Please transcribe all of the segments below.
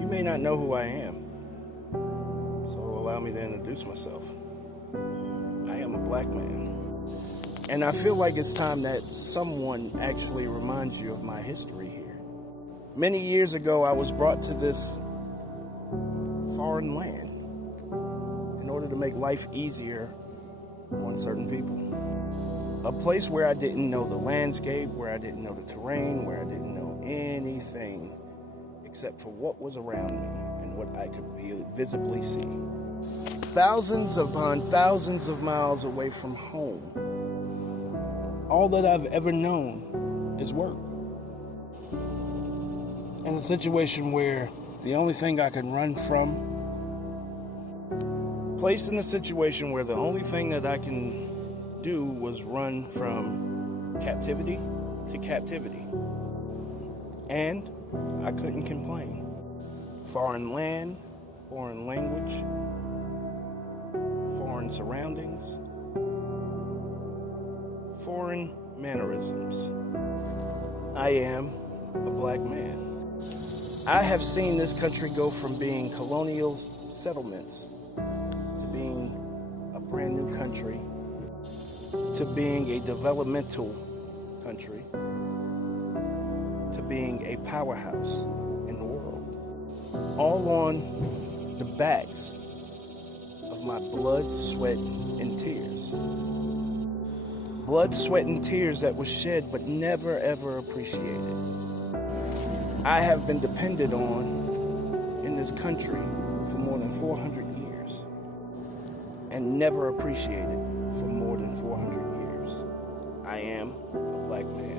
You may not know who I am, so allow me to introduce myself. I am a black man. And I feel like it's time that someone actually reminds you of my history here. Many years ago, I was brought to this foreign land in order to make life easier on certain people. A place where I didn't know the landscape, where I didn't know the terrain, where I didn't know anything except for what was around me and what I could visibly see. Thousands upon thousands of miles away from home. All that I've ever known is work. In a situation where the only thing I could run from, placed in a situation where the only thing that I can do was run from captivity to captivity. And I couldn't complain. Foreign land, foreign language, foreign surroundings, foreign mannerisms. I am a black man. I have seen this country go from being colonial settlements to being a brand new country to being a developmental country to being a powerhouse in the world. All on the backs of my blood, sweat, and tears. Blood, sweat, and tears that was shed but never ever appreciated. I have been depended on in this country for more than 400 years and never appreciated for more than 400 years. I am a black man.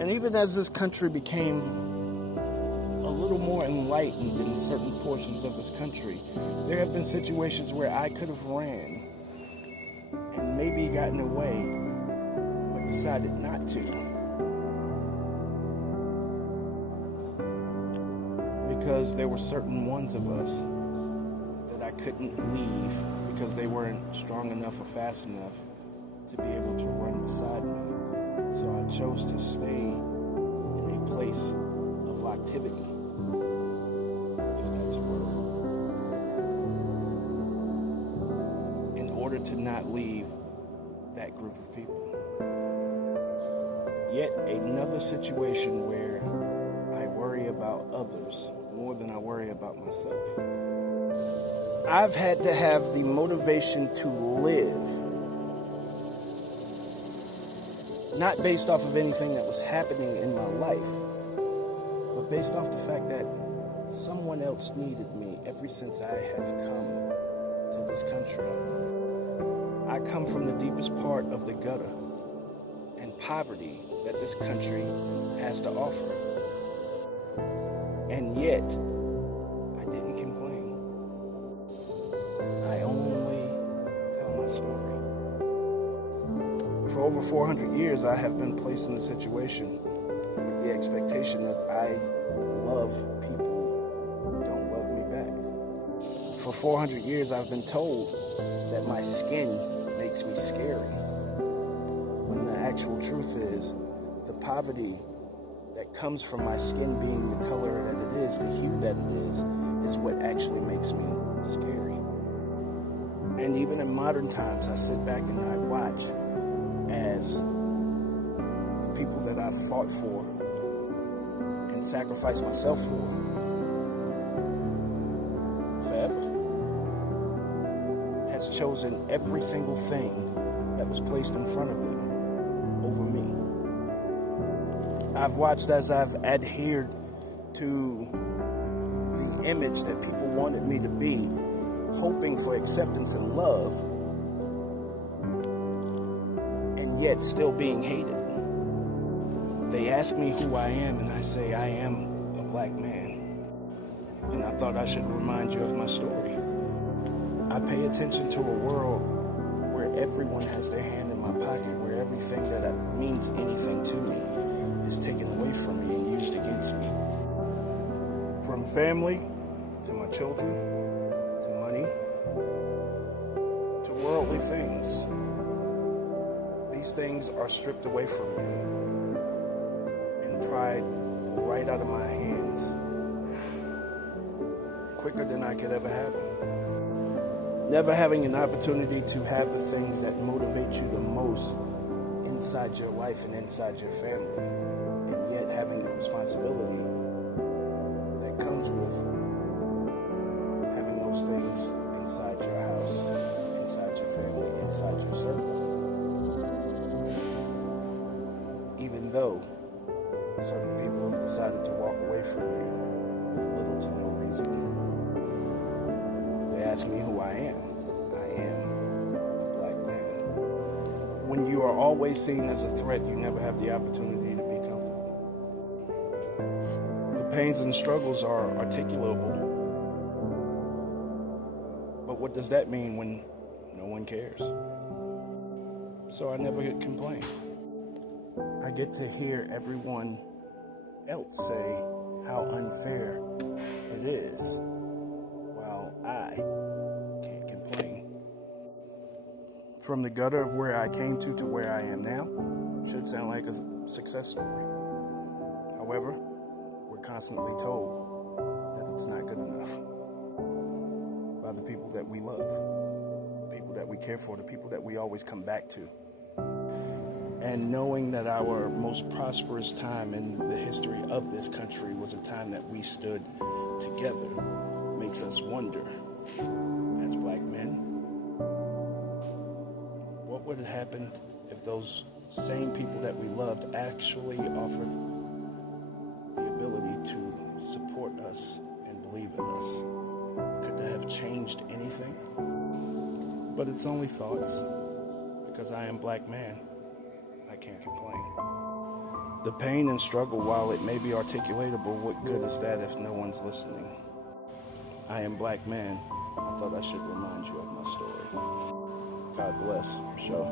And even as this country became a little more enlightened in certain portions of this country, there have been situations where I could have ran and maybe gotten away, but decided not to. Because there were certain ones of us that I couldn't leave because they weren't strong enough or fast enough to be able to run beside me. So I chose to stay in a place of loctivity, if that's a word, in order to not leave that group of people. Yet another situation where I worry about others more than I worry about myself. I've had to have the motivation to live, not based off of anything that was happening in my life, but based off the fact that someone else needed me ever since I have come to this country. I come from the deepest part of the gutter and poverty that this country has to offer. And yet, I didn't complain. I only tell my story. For over 400 years, I have been placed in a situation with the expectation that I love people who don't love me back. For 400 years, I've been told that my skin makes me scary, when the actual truth is the poverty that comes from my skin being the color that it is, the hue that it is what actually makes me scary. And even in modern times, I sit back and I watch as the people that I've fought for and sacrificed myself for forever has chosen every single thing that was placed in front of them over me. I've watched as I've adhered to the image that people wanted me to be, hoping for acceptance and love, and yet still being hated. They ask me who I am, and I say I am a black man. And I thought I should remind you of my story. I pay attention to a world where everyone has their hand in my pocket, where everything that means anything to me is taken away from me and used against me. From family, to my children, to money, to worldly things. These things are stripped away from me and pried right out of my hands quicker than I could ever have them. Never having an opportunity to have the things that motivate you the most inside your life and inside your family, and yet having the responsibility that comes with having those things inside your house, inside your family, inside your circle. Even though certain people have decided to walk away from you with little to no reason. They ask me who I am. I am a black man. When you are always seen as a threat, you never have the opportunity to be comfortable. The pains and struggles are articulable, but what does that mean when no one cares? So I never complain. I get to hear everyone else say how unfair it is, while I can't complain. From the gutter of where I came to where I am now should sound like a success story. However, we're constantly told that it's not good enough by the people that we love, the people that we care for, the people that we always come back to. And knowing that our most prosperous time in the history of this country was a time that we stood together makes us wonder, as black men, what would have happened if those same people that we loved actually offered the ability to support us and believe in us? Could that have changed anything? But it's only thoughts, because I am black man. I can't complain. The pain and struggle, while it may be articulatable, what good is that if no one's listening? I am black man. I thought I should remind you of my story. God bless. Show.